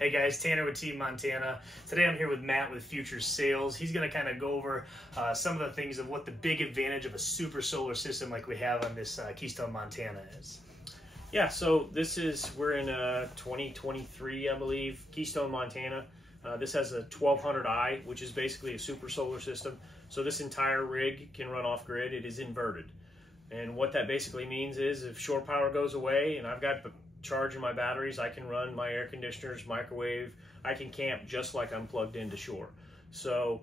Hey guys, Tanner with Team Montana. Today I'm here with Matt with Future Sales. He's going to kind of go over some of the things of what the big advantage of a super solar system like we have on this Keystone Montana is. Yeah, so we're in 2023, I believe, Keystone Montana. This has a 1200i, which is basically a super solar system. So this entire rig can run off grid. It is inverted. And what that basically means is if shore power goes away and I've got charging my batteries, I can run my air conditioners, microwave. I can camp just like I'm plugged into shore. So,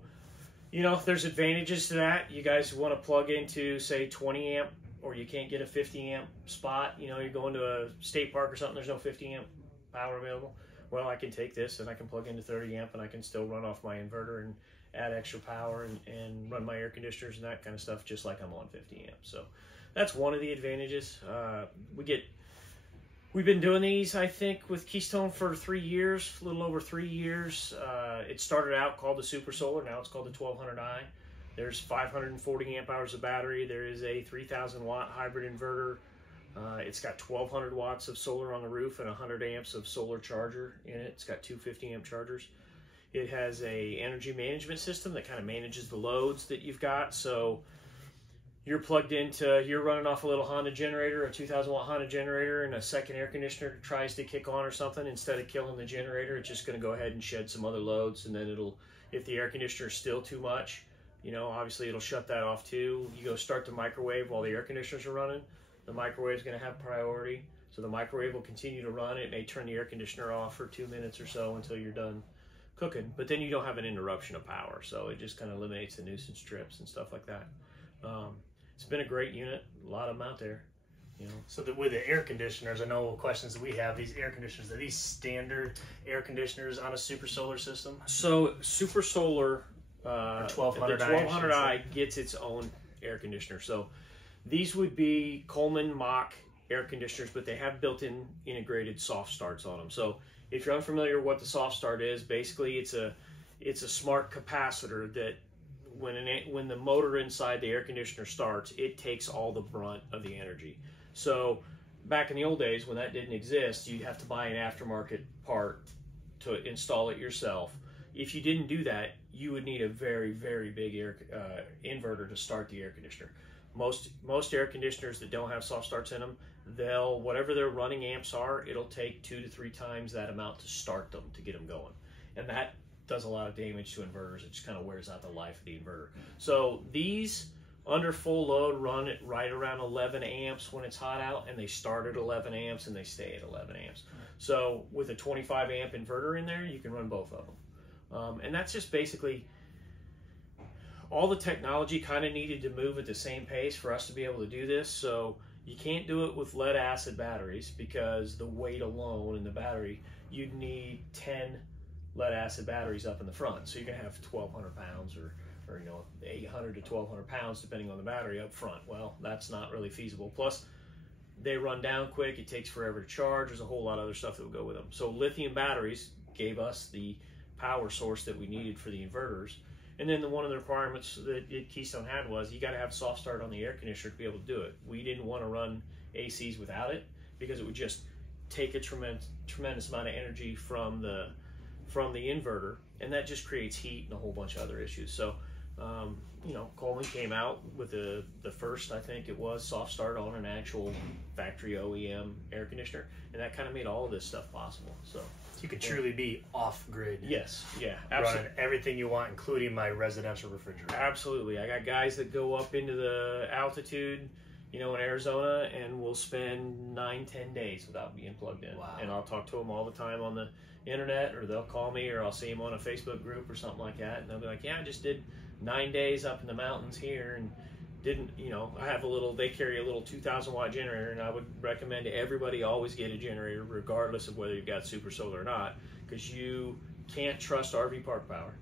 you know, there's advantages to that. You guys want to plug into, say, 20 amp, or you can't get a 50 amp spot. You know, you're going to a state park or something, there's no 50 amp power available. Well, I can take this and I can plug into 30 amp and I can still run off my inverter and add extra power and run my air conditioners and that kind of stuff just like I'm on 50 amp. So that's one of the advantages. We've been doing these, I think, with Keystone for 3 years, a little over 3 years. It started out called the Super Solar. Now it's called the 1200i. There's 540 amp hours of battery. There is a 3,000 watt hybrid inverter. It's got 1,200 watts of solar on the roof and 100 amps of solar charger in it. It's got two 50 amp chargers. It has a energy management system that kind of manages the loads that you've got. So you're plugged into, you're running off a little Honda generator, a 2,000 watt Honda generator, and a second air conditioner tries to kick on or something. Instead of killing the generator, it's just going to go ahead and shed some other loads. And then it'll, if the air conditioner is still too much, you know, obviously it'll shut that off too. You go start the microwave while the air conditioners are running. The microwave is going to have priority. So the microwave will continue to run. It may turn the air conditioner off for 2 minutes or so until you're done cooking. But then you don't have an interruption of power. So it just kind of eliminates the nuisance trips and stuff like that. It's been a great unit, a lot of them out there, you know. So with the air conditioners, I know questions that we have, these air conditioners, are these standard air conditioners on a super solar system? So super solar, the 1200i gets its own air conditioner. So these would be Coleman Mach air conditioners, but they have built-in integrated soft starts on them. So if you're unfamiliar with what the soft start is, basically it's a smart capacitor that when the motor inside the air conditioner starts, it takes all the brunt of the energy. So back in the old days when that didn't exist, you'd have to buy an aftermarket part to install it yourself. If you didn't do that, you would need a very, very big inverter to start the air conditioner. Most air conditioners that don't have soft starts in them, whatever their running amps are, it'll take 2 to 3 times that amount to start them, to get them going. And that does a lot of damage to inverters. It just kind of wears out the life of the inverter. So these under full load run at right around 11 amps when it's hot out, and they start at 11 amps and they stay at 11 amps. So with a 25 amp inverter in there, you can run both of them. And that's just basically all the technology kind of needed to move at the same pace for us to be able to do this. So you can't do it with lead acid batteries because the weight alone in the battery, you'd need 10 lead acid batteries up in the front. So you're gonna have 1,200 pounds or you know, 800 to 1,200 pounds depending on the battery up front. Well, that's not really feasible. Plus they run down quick, it takes forever to charge. There's a whole lot of other stuff that would go with them. So lithium batteries gave us the power source that we needed for the inverters. And then one of the requirements that Keystone had was you gotta have soft start on the air conditioner to be able to do it. We didn't want to run ACs without it because it would just take a tremendous amount of energy from the inverter, and that just creates heat and a whole bunch of other issues. So, you know, Coleman came out with the first, I think it was, soft start on an actual factory OEM air conditioner, and that kind of made all of this stuff possible. So you could truly be off grid. Yes, yeah, absolutely. Running everything you want, including my residential refrigerator. Absolutely. I got guys that go up into the altitude, you know, in Arizona, and will spend 9-10 days without being plugged in. Wow. And I'll talk to them all the time on the internet, or they'll call me, or I'll see them on a Facebook group or something like that, and they'll be like, yeah, I just did 9 days up in the mountains here and didn't, you know, I have they carry a little 2,000 watt generator, and I would recommend to everybody always get a generator regardless of whether you've got super solar or not, because you can't trust RV park power.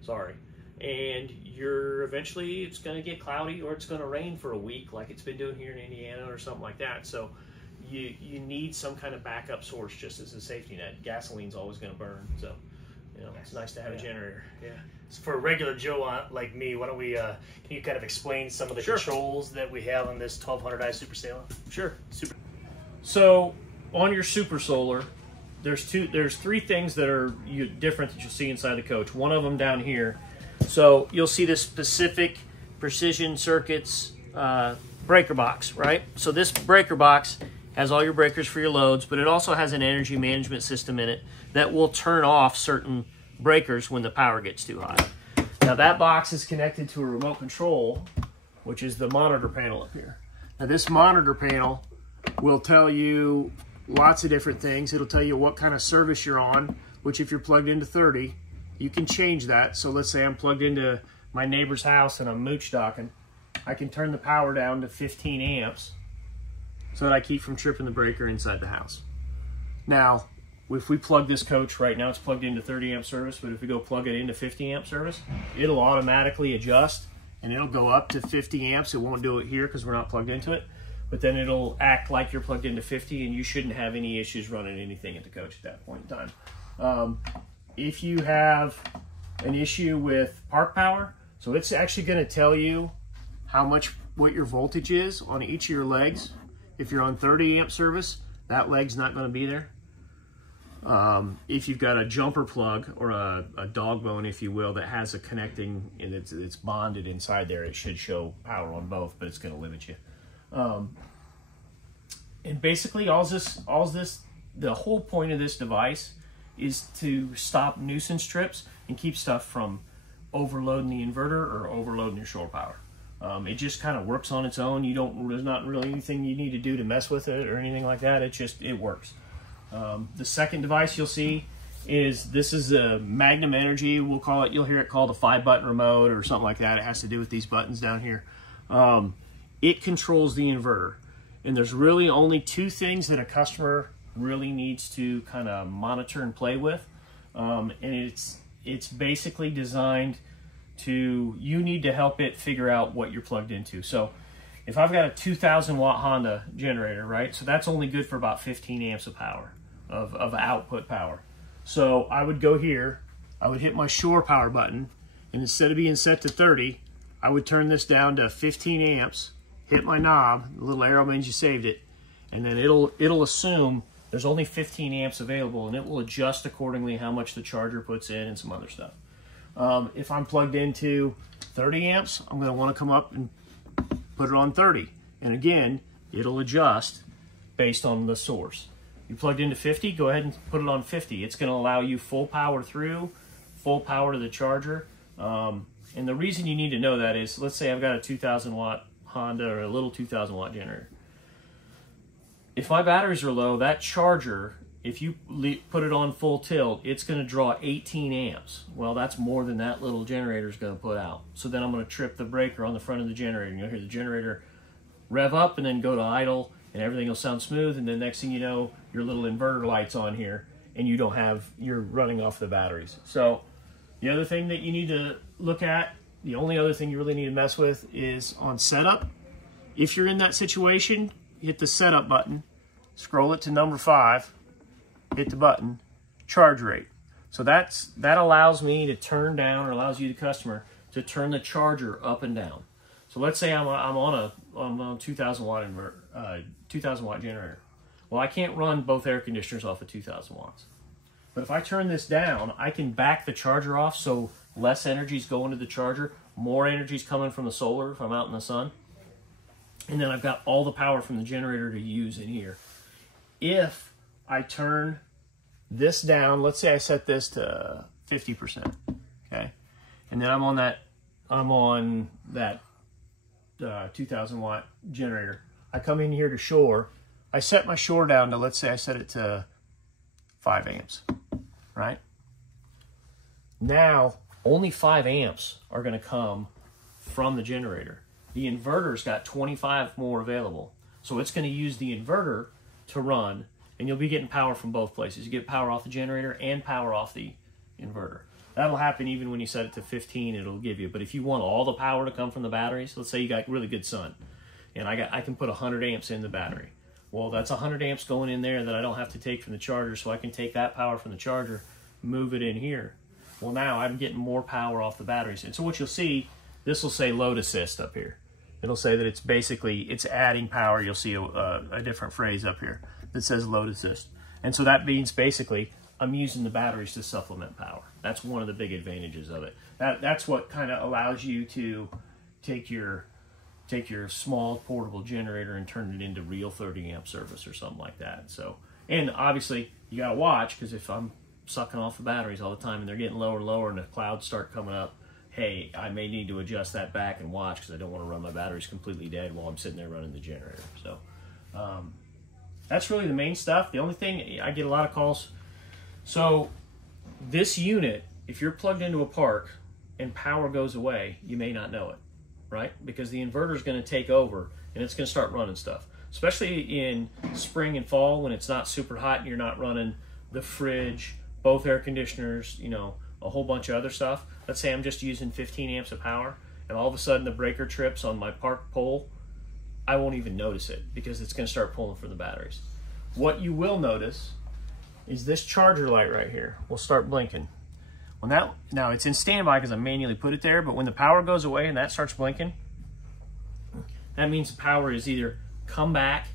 Sorry. And eventually it's going to get cloudy or it's going to rain for a week like it's been doing here in Indiana or something like that. So you need some kind of backup source just as a safety net. Gasoline's always going to burn, so you know, it's nice to have a generator. Yeah. So for a regular Joe like me, why don't we, can you kind of explain some of the controls that we have on this 1200i Super Solar? Sure. So on your Super Solar, there's three things that are different that you'll see inside the coach. One of them down here. So you'll see this specific precision circuits breaker box, right? So this breaker box has all your breakers for your loads, but it also has an energy management system in it that will turn off certain breakers when the power gets too high. Now that box is connected to a remote control, which is the monitor panel up here. Now this monitor panel will tell you lots of different things. It'll tell you what kind of service you're on, which if you're plugged into 30, you can change that. So let's say I'm plugged into my neighbor's house and I'm mooch docking. I can turn the power down to 15 amps so that I keep from tripping the breaker inside the house. Now, if we plug this coach right now, it's plugged into 30 amp service, but if we go plug it into 50 amp service, it'll automatically adjust and it'll go up to 50 amps. It won't do it here because we're not plugged into it, but then it'll act like you're plugged into 50 and you shouldn't have any issues running anything at the coach at that point in time. If you have an issue with park power, so it's actually going to tell you what your voltage is on each of your legs. If you're on 30 amp service, that leg's not going to be there. If you've got a jumper plug or a dog bone, if you will, that has a connecting and it's bonded inside there, it should show power on both, but it's going to limit you. And basically, the whole point of this device is to stop nuisance trips and keep stuff from overloading the inverter or overloading your shore power. It just kind of works on its own. There's not really anything you need to do to mess with it or anything like that. It works. The second device you'll see this is a Magnum Energy. We'll call it, you'll hear it called a 5-button remote or something like that. It has to do with these buttons down here. It controls the inverter. And there's really only two things that a customer really needs to kind of monitor and play with. And it's basically designed you need to help it figure out what you're plugged into. So if I've got a 2,000 watt Honda generator, right? So that's only good for about 15 amps of power, of output power. So I would go here, I would hit my shore power button, and instead of being set to 30, I would turn this down to 15 amps, hit my knob, the little arrow means you saved it, and then it'll assume there's only 15 amps available, and it will adjust accordingly how much the charger puts in and some other stuff. If I'm plugged into 30 amps, I'm going to want to come up and put it on 30. And again, it'll adjust based on the source. You plugged into 50, go ahead and put it on 50. It's going to allow you full power through, full power to the charger. And the reason you need to know that is, let's say I've got a 2,000 watt Honda or a little 2,000 watt generator. If my batteries are low, that charger, if you put it on full tilt, it's going to draw 18 amps. Well, that's more than that little generator is going to put out. So then I'm going to trip the breaker on the front of the generator. And you'll hear the generator rev up and then go to idle, and everything will sound smooth. And then next thing you know, your little inverter light's on here, and you're running off the batteries. So the other thing that you need to look at, the only other thing you really need to mess with is on setup. If you're in that situation, hit the setup button, scroll it to number 5, hit the button, charge rate. So that allows me to turn down, or allows you, the customer, to turn the charger up and down. So let's say I'm on a 2,000 watt 2,000 watt generator. Well, I can't run both air conditioners off of 2,000 watts. But if I turn this down, I can back the charger off, so less energy is going to the charger, more energy is coming from the solar if I'm out in the sun. And then I've got all the power from the generator to use in here. If I turn this down, let's say I set this to 50%, okay? And then I'm on that 2,000 watt generator. I come in here to shore. I set my shore down to, let's say I set it to 5 amps, right? Now, only 5 amps are gonna come from the generator. The inverter's got 25 more available. So it's gonna use the inverter to run, and you'll be getting power from both places. You get power off the generator and power off the inverter. That'll happen even when you set it to 15, it'll give you. But if you want all the power to come from the batteries, let's say you got really good sun, and I can put 100 amps in the battery. Well, that's 100 amps going in there that I don't have to take from the charger, so I can take that power from the charger, move it in here. Well, now I'm getting more power off the batteries. And so what you'll see, this will say load assist up here. It'll say that it's adding power. You'll see a different phrase up here that says load assist. And so that means basically I'm using the batteries to supplement power. That's one of the big advantages of it. That's what kind of allows you to take your small portable generator and turn it into real 30 amp service or something like that. So, and obviously you got to watch, because if I'm sucking off the batteries all the time and they're getting lower and lower and the clouds start coming up, hey, I may need to adjust that back and watch, because I don't want to run my batteries completely dead while I'm sitting there running the generator. So that's really the main stuff. The only thing, I get a lot of calls. So this unit, if you're plugged into a park and power goes away, you may not know it, right? Because the inverter is going to take over and it's going to start running stuff, especially in spring and fall when it's not super hot and you're not running the fridge, both air conditioners, you know, a whole bunch of other stuff. Let's say I'm just using 15 amps of power and all of a sudden the breaker trips on my park pole. I won't even notice it because it's going to start pulling from the batteries. What you will notice is this charger light right here will start blinking. When that, now it's in standby because I manually put it there, but when the power goes away and that starts blinking, that means the power is either come back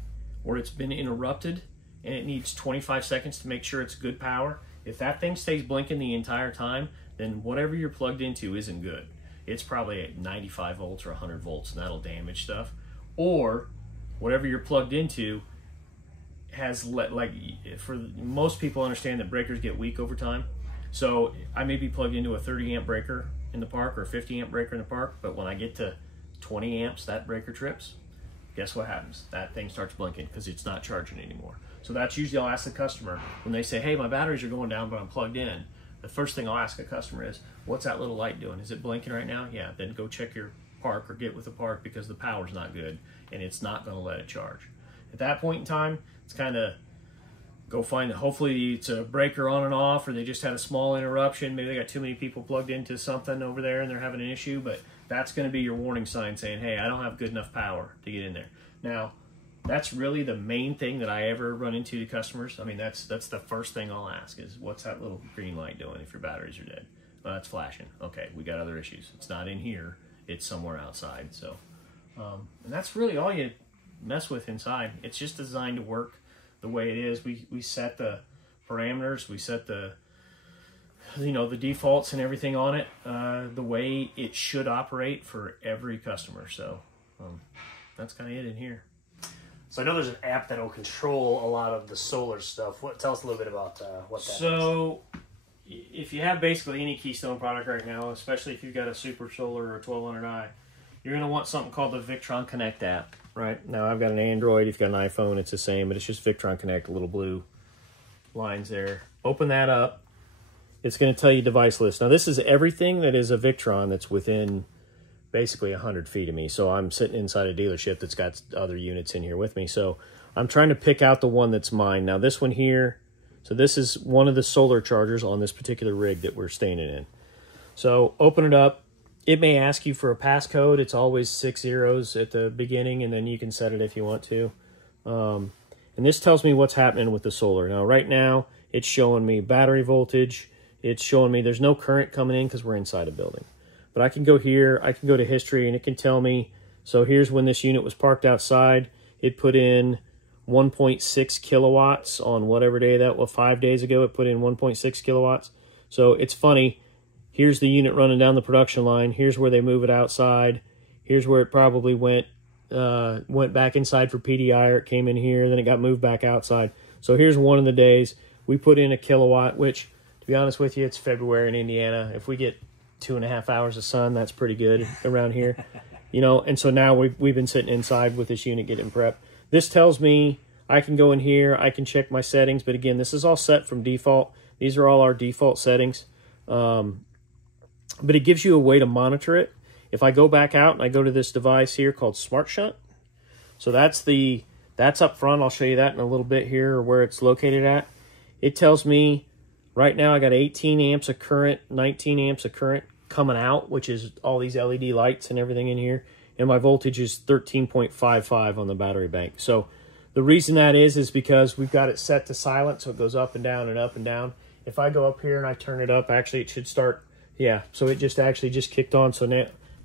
or it's been interrupted and it needs 25 seconds to make sure it's good power. If that thing stays blinking the entire time, then whatever you're plugged into isn't good. It's probably at 95 volts or 100 volts and that'll damage stuff. Or whatever you're plugged into has, like, for most people understand that breakers get weak over time. So I may be plugged into a 30 amp breaker in the park or a 50 amp breaker in the park, but when I get to 20 amps, that breaker trips. Guess what happens? That thing starts blinking because it's not charging anymore. So that's usually, I'll ask the customer when they say, hey, my batteries are going down, but I'm plugged in. The first thing I'll ask a customer is, what's that little light doing? Is it blinking right now? Yeah, then go check your park or get with the park because the power's not good and it's not going to let it charge. At that point in time, it's kind of go find it. Hopefully it's a breaker on and off, or they just had a small interruption. Maybe they got too many people plugged into something over there and they're having an issue, but that's going to be your warning sign saying, hey, I don't have good enough power to get in there. Now, that's really the main thing that I ever run into to customers. I mean, that's the first thing I'll ask is, what's that little green light doing if your batteries are dead? Well, it's flashing. Okay, we got other issues. It's not in here. It's somewhere outside. So, and that's really all you mess with inside. It's just designed to work the way it is. We set the parameters. We set the, you know, the defaults and everything on it the way it should operate for every customer. So that's kind of it in here. So I know there's an app that will control a lot of the solar stuff. Tell us a little bit about what that is. So if you have basically any Keystone product right now, especially if you've got a Super Solar or a 1200i, you're going to want something called the Victron Connect app. Right now I've got an Android. If you've got an iPhone, it's the same, but it's just Victron Connect, little blue lines there. Open that up. It's going to tell you device list. Now this is everything that is a Victron that's within basically 100 feet of me. So I'm sitting inside a dealership that's got other units in here with me. So I'm trying to pick out the one that's mine. Now this one here, so this is one of the solar chargers on this particular rig that we're staying in. So open it up. It may ask you for a passcode. It's always 6 zeros at the beginning, and then you can set it if you want to. And this tells me what's happening with the solar. Now, right now, it's showing me battery voltage. It's showing me there's no current coming in because we're inside a building. But I can go here. I can go to history, and it can tell me, so here's when this unit was parked outside. It put in 1.6 kilowatts on whatever day that was. 5 days ago, it put in 1.6 kilowatts. So it's funny. Here's the unit running down the production line. Here's where they move it outside. Here's where it probably went back inside for PDI, or it came in here, then it got moved back outside. So here's one of the days. We put in a kilowatt, which, to be honest with you, it's February in Indiana. If we get 2.5 hours of sun, that's pretty good around here. You know, and so now we've been sitting inside with this unit getting prepped. This tells me I can go in here, I can check my settings, but again, this is all set from default. These are all our default settings. But it gives you a way to monitor it. If I go back out and I go to this device here called Smart Shunt, so that's up front. I'll show you that in a little bit here, or where it's located at. It tells me right now I got 18 amps of current, 19 amps of current coming out, which is all these LED lights and everything in here. And my voltage is 13.55 on the battery bank. So the reason that is because we've got it set to silent, so it goes up and down and up and down. If I go up here and I turn it up, actually it should start. Yeah, so it just kicked on. So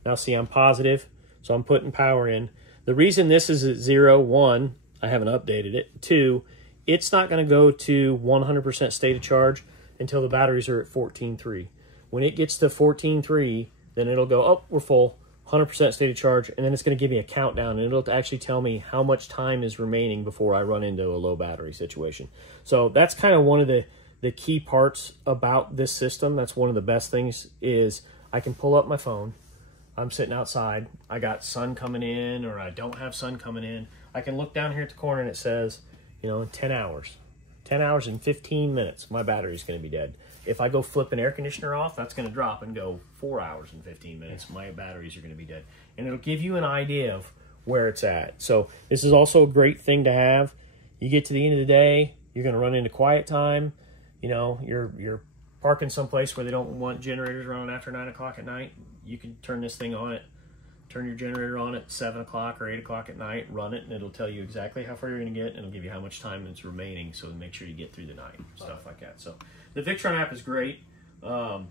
now see, I'm positive. So I'm putting power in. The reason this is at 0, 1, I haven't updated it. 2, it's not going to go to 100% state of charge until the batteries are at 14.3. When it gets to 14.3, then it'll go, oh, we're full, 100% state of charge, and then it's going to give me a countdown, and it'll actually tell me how much time is remaining before I run into a low battery situation. So that's kind of one of the key parts about this system. That's one of the best things is I can pull up my phone. I'm sitting outside. I got sun coming in, or I don't have sun coming in. I can look down here at the corner, and it says, you know, in 10 hours. 10 hours and 15 minutes, my battery's going to be dead. If I go flip an air conditioner off, that's going to drop and go 4 hours and 15 minutes. My batteries are going to be dead. And it'll give you an idea of where it's at. So this is also a great thing to have. You get to the end of the day, you're going to run into quiet time. You know, you're parking someplace where they don't want generators running after 9 o'clock at night. You can turn this thing on turn your generator on at 7 o'clock or 8 o'clock at night, run it, and it'll tell you exactly how far you're going to get, and it'll give you how much time is remaining, so make sure you get through the night, stuff like that. So the Victron app is great. That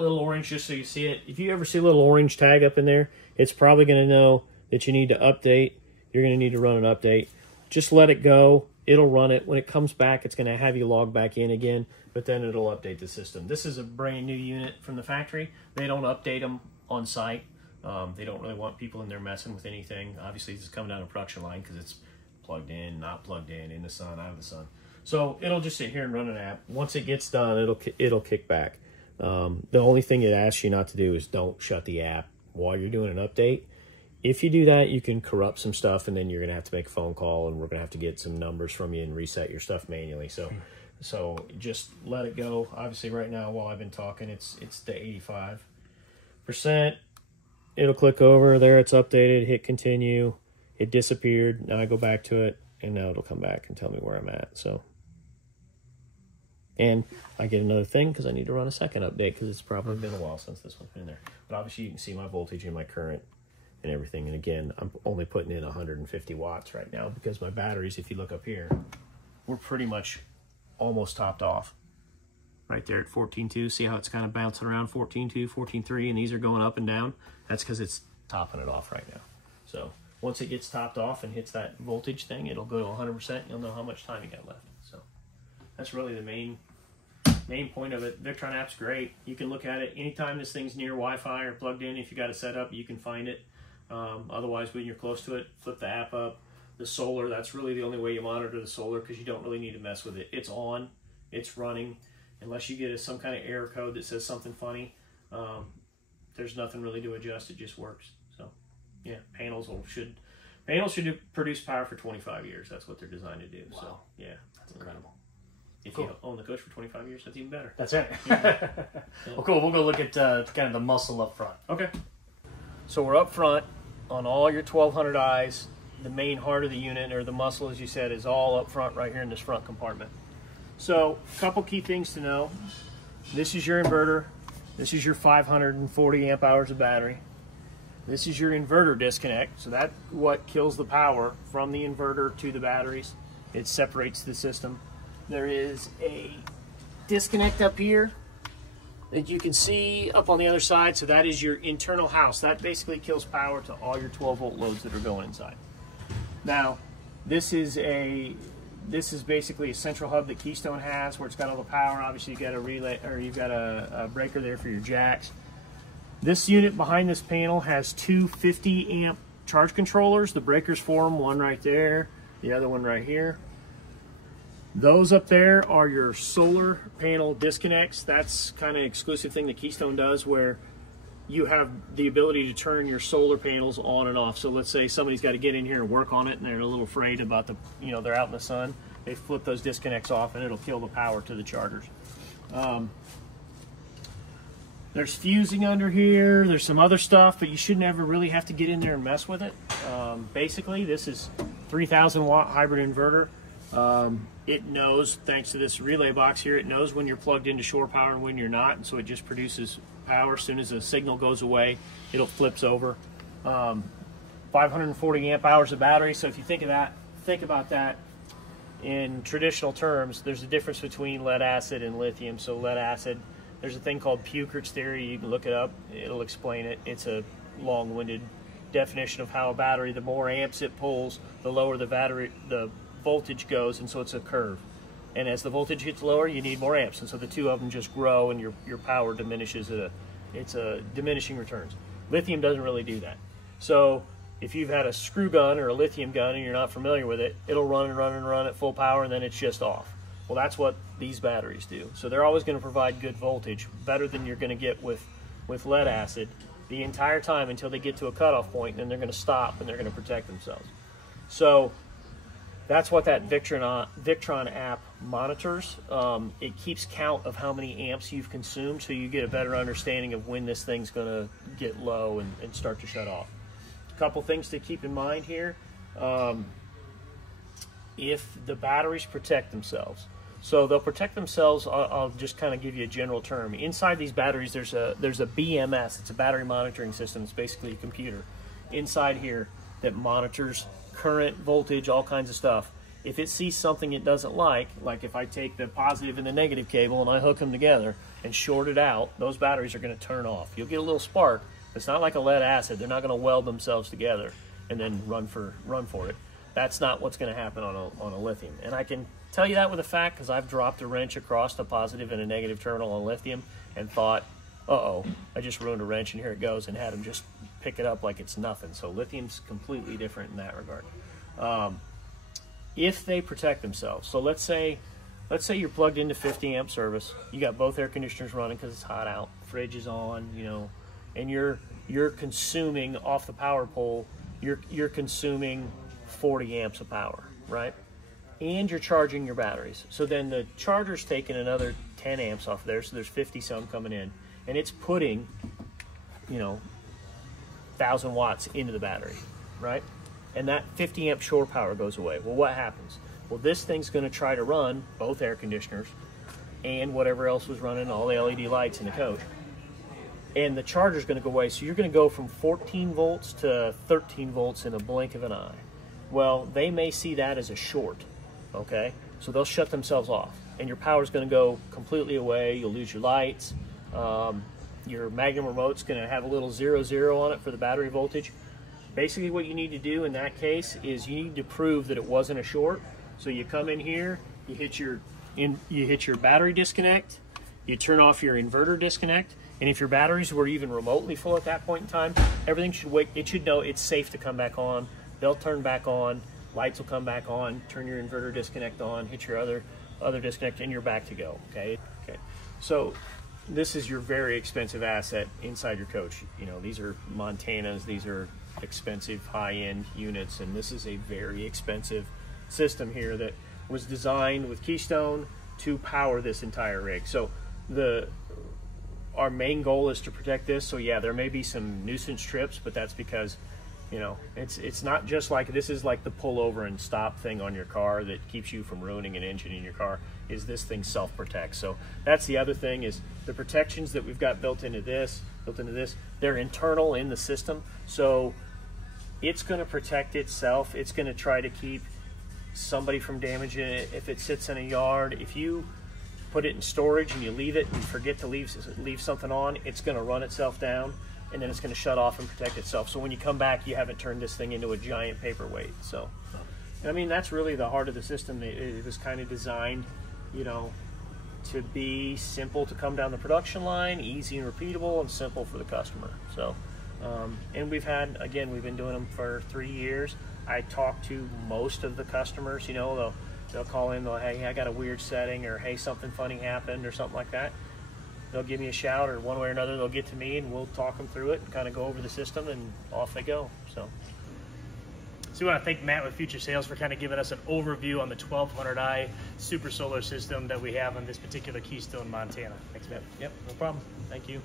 little orange, just so you see it, if you ever see a little orange tag up in there, it's probably going to know that you need to update. You're going to need to run an update. Just let it go. It'll run it. When it comes back, it's going to have you log back in again, but then it'll update the system. This is a brand new unit from the factory. They don't update them on site. They don't really want people in there messing with anything. Obviously, this is coming down a production line because it's plugged in, not plugged in the sun, out of the sun. So it'll just sit here and run an app. Once it gets done, it'll kick back. The only thing it asks you not to do is don't shut the app while you're doing an update. If you do that, you can corrupt some stuff, and then you're going to have to make a phone call, and we're going to have to get some numbers from you and reset your stuff manually. So just let it go. Obviously, right now, while I've been talking, it's to 85%. It'll click over. There, it's updated. Hit continue. It disappeared. Now I go back to it, and now it'll come back and tell me where I'm at. So, and I get another thing because I need to run a second update because it's probably been a while since this one's been there. But obviously, you can see my voltage and my current and everything. And again, I'm only putting in 150 watts right now because my batteries, if you look up here, we're pretty much almost topped off. Right there at 14.2, see how it's kind of bouncing around 14.2, 14.3, and these are going up and down? That's because it's topping it off right now. So once it gets topped off and hits that voltage thing, it'll go to 100%. You'll know how much time you got left. So that's really the main point of it. Victron app's great. You can look at it anytime this thing's near Wi-Fi or plugged in. If you got it set up, you can find it. Otherwise, when you're close to it, flip the app up. The solar, that's really the only way you monitor the solar because you don't really need to mess with it. It's on, it's running. Unless you get some kind of error code that says something funny, there's nothing really to adjust. It just works. So, yeah, panels should produce power for 25 years. That's what they're designed to do. Wow. So, yeah, that's incredible. If you own the coach for 25 years, that's even better. That's it. Yeah. Well, cool. We'll go look at kind of the muscle up front. Okay. So we're up front on all your 1200i's. The main heart of the unit, or the muscle, as you said, is all up front right here in this front compartment. So, a couple key things to know. This is your inverter. This is your 540 amp hours of battery. This is your inverter disconnect. So that's what kills the power from the inverter to the batteries. It separates the system. There is a disconnect up here that you can see up on the other side. So that is your internal house. That basically kills power to all your 12-volt loads that are going inside. Now, this is basically a central hub that Keystone has where it's got all the power. Obviously, you've got a relay, or you've got a breaker there for your jacks. This unit behind this panel has two 50 amp charge controllers. The breakers for them, one right there, the other one right here. Those up there are your solar panel disconnects. That's kind of exclusive thing that Keystone does where you have the ability to turn your solar panels on and off. So let's say somebody's got to get in here and work on it and they're a little afraid about they're out in the sun. They flip those disconnects off and it'll kill the power to the chargers. There's fusing under here. There's some other stuff, but you should never really have to get in there and mess with it. Basically, this is 3,000 watt hybrid inverter. It knows, thanks to this relay box here, it knows when you're plugged into shore power and when you're not, and so it just produces power. As soon as the signal goes away, it'll flips over. 540 amp hours of battery. So if you think about that in traditional terms, there's a difference between lead acid and lithium. So lead acid, there's a thing called Puchert's theory. You can look it up. It'll explain it. It's a long-winded definition of how a battery, the more amps it pulls, the lower the battery, the voltage goes, and so it's a curve. And as the voltage gets lower, you need more amps, and so the two of them just grow, and your power diminishes. It's a diminishing returns. Lithium doesn't really do that. So if you've had a screw gun or a lithium gun and you're not familiar with it, it'll run and run and run at full power, and then it's just off. Well, that's what these batteries do. So they're always going to provide good voltage, better than you're going to get with lead acid, the entire time until they get to a cutoff point, and then they're going to stop and they're going to protect themselves. So that's what that Victron app monitors. It keeps count of how many amps you've consumed, so you get a better understanding of when this thing's going to get low and start to shut off. A couple things to keep in mind here. If the batteries protect themselves, so they'll protect themselves. I'll just kind of give you a general term. Inside these batteries, there's a BMS. It's a battery monitoring system. It's basically a computer inside here that monitors current, voltage, all kinds of stuff. If it sees something it doesn't like if I take the positive and the negative cable and I hook them together and short it out, those batteries are going to turn off. You'll get a little spark. It's not like a lead acid. They're not going to weld themselves together and then run for it. That's not what's going to happen on a lithium. And I can tell you that with a fact because I've dropped a wrench across a positive and a negative terminal on lithium and thought, uh-oh, I just ruined a wrench and here it goes, and had them just pick it up like it's nothing. So lithium's completely different in that regard. If they protect themselves, so let's say you're plugged into 50 amp service, you got both air conditioners running because it's hot out, fridge is on, and you're consuming off the power pole, you're consuming 40 amps of power, right? And you're charging your batteries. So then the charger's taking another 10 amps off there, so there's 50 some coming in, and it's putting 1,000 watts into the battery, right? And that 50 amp shore power goes away. Well, what happens? Well, this thing's going to try to run both air conditioners and whatever else was running, all the LED lights in the coach, and the charger's going to go away. So you're going to go from 14 volts to 13 volts in a blink of an eye. Well, they may see that as a short, okay? So they'll shut themselves off, and your power's going to go completely away. You'll lose your lights. Your Magnum remote's going to have a little 0-0 on it for the battery voltage. Basically what you need to do in that case is you need to prove that it wasn't a short. So you come in here, you hit your battery disconnect, you turn off your inverter disconnect, and if your batteries were even remotely full at that point in time, everything should wake. It should know it's safe to come back on. They'll turn back on, lights will come back on, turn your inverter disconnect on, hit your other disconnect, and you're back to go. Okay. So this is your very expensive asset inside your coach. These are Montanas, these are expensive high-end units, and this is a very expensive system here that was designed with Keystone to power this entire rig. So our main goal is to protect this. So yeah, there may be some nuisance trips, but that's because it's not just like this is like the pull over and stop thing on your car that keeps you from ruining an engine in your car. Is this thing self-protects? So that's the other thing, is the protections that we've got built into this, they're internal in the system. So it's going to protect itself. It's going to try to keep somebody from damaging it. If it sits in a yard, if you put it in storage and you leave it and forget to leave something on, it's going to run itself down, and then it's going to shut off and protect itself. So when you come back, you haven't turned this thing into a giant paperweight. So, I mean, that's really the heart of the system. It was kind of designed, to be simple to come down the production line, easy and repeatable, and simple for the customer. So, and we've been doing them for 3 years. I talk to most of the customers, they'll call in, hey, I got a weird setting, or hey, something funny happened, or something like that. They'll give me a shout, or one way or another, they'll get to me and we'll talk them through it and kind of go over the system, and off they go. So we want to thank Matt with Future Sales for kind of giving us an overview on the 1200i super solar system that we have on this particular Keystone Montana. Thanks, Matt. Yep, no problem. Thank you.